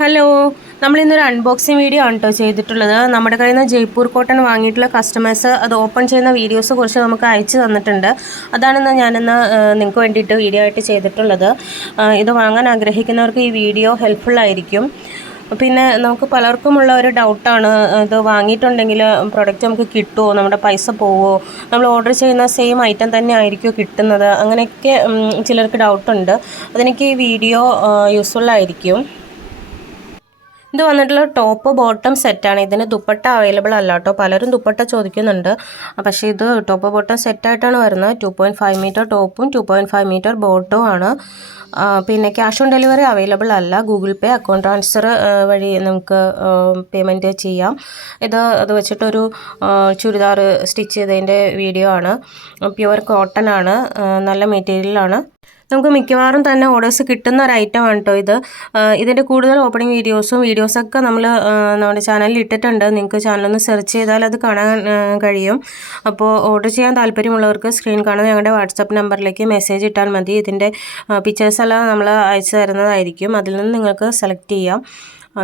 Hello, നമ്മളിന്നൊരു unboxing video ആണ് കേട്ടോ ചെയ്തിട്ടുള്ളത്. നമ്മുടെ കയ്യിൽ നിന്ന് ജയ്പൂർ കോട്ടൺ വാങ്ങിയിട്ടുള്ള കസ്റ്റമേഴ്സ് അത് ഓപ്പൺ ചെയ്യുന്ന വീഡിയോസ് കുറച്ച് നമുക്ക് അയച്ചു തന്നിട്ടുണ്ട്. അതാണിന്ന് ഞാനിന്ന് നിങ്ങൾക്ക് വേണ്ടിയിട്ട് വീഡിയോ ആയിട്ട് ചെയ്തിട്ടുള്ളത്. ഇത് വാങ്ങാൻ ആഗ്രഹിക്കുന്നവർക്ക് ഈ വീഡിയോ ഹെൽപ്ഫുള്ളായിരിക്കും. പിന്നെ നമുക്ക് പലർക്കുമുള്ള ഒരു ഡൗട്ടാണ്, ഇത് വാങ്ങിയിട്ടുണ്ടെങ്കിൽ പ്രൊഡക്റ്റ് നമുക്ക് കിട്ടുമോ, നമ്മുടെ പൈസ പോവുമോ, നമ്മൾ ഓർഡർ ചെയ്യുന്ന സെയിം ഐറ്റം തന്നെ ആയിരിക്കുമോ കിട്ടുന്നത്, അങ്ങനെയൊക്കെ ചിലർക്ക് ഡൗട്ടുണ്ട്. അതെനിക്ക് ഈ വീഡിയോ യൂസ്ഫുള്ളായിരിക്കും. ഇത് വന്നിട്ടുള്ള ടോപ്പ് ബോട്ടം സെറ്റാണ്. ഇതിന് ദുപ്പട്ട അവൈലബിൾ അല്ല കേട്ടോ. പലരും ദുപ്പട്ട ചോദിക്കുന്നുണ്ട്, പക്ഷേ ഇത് ടോപ്പ് ബോട്ടം സെറ്റായിട്ടാണ് വരുന്നത്. 2.5 മീറ്റർ ടോപ്പും 2.5 മീറ്റർ ബോട്ടവും ആണ്. പിന്നെ ക്യാഷ് ഓൺ ഡെലിവറി അവൈലബിൾ അല്ല. ഗൂഗിൾ പേ, അക്കൗണ്ട് ട്രാൻസ്ഫർ വഴി നമുക്ക് പേയ്മെൻറ്റ് ചെയ്യാം. അത് വെച്ചിട്ടൊരു ചുരിദാർ സ്റ്റിച്ച് ചെയ്തതിൻ്റെ വീഡിയോ ആണ്. പ്യുവർ കോട്ടൺ ആണ്, നല്ല മെറ്റീരിയലാണ്. നമുക്ക് മിക്കവാറും തന്നെ ഓർഡേഴ്സ് കിട്ടുന്ന ഒരു ഐറ്റം ആണ് കേട്ടോ ഇത്. ഇതിൻ്റെ കൂടുതൽ ഓപ്പണിംഗ് വീഡിയോസൊക്കെ നമ്മൾ നമ്മുടെ ചാനലിൽ ഇട്ടിട്ടുണ്ട്. നിങ്ങൾക്ക് ചാനലൊന്ന് സെർച്ച് ചെയ്താൽ അത് കാണാൻ കഴിയും. അപ്പോൾ ഓർഡർ ചെയ്യാൻ താല്പര്യമുള്ളവർക്ക് സ്ക്രീൻ കാണുന്ന ഞങ്ങളുടെ വാട്സപ്പ് നമ്പറിലേക്ക് മെസ്സേജ് ഇട്ടാൽ മതി. ഇതിൻ്റെ പിക്ചേഴ്സെല്ലാം നമ്മൾ അയച്ചു തരുന്നതായിരിക്കും. അതിൽ നിന്ന് നിങ്ങൾക്ക് സെലക്ട് ചെയ്യാം.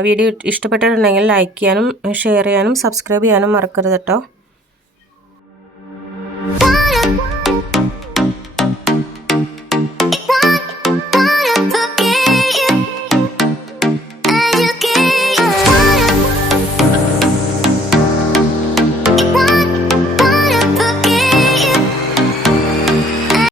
വീഡിയോ ഇഷ്ടപ്പെട്ടിട്ടുണ്ടെങ്കിൽ ലൈക്ക് ചെയ്യാനും ഷെയർ ചെയ്യാനും സബ്സ്ക്രൈബ് ചെയ്യാനും മറക്കരുത് കേട്ടോ.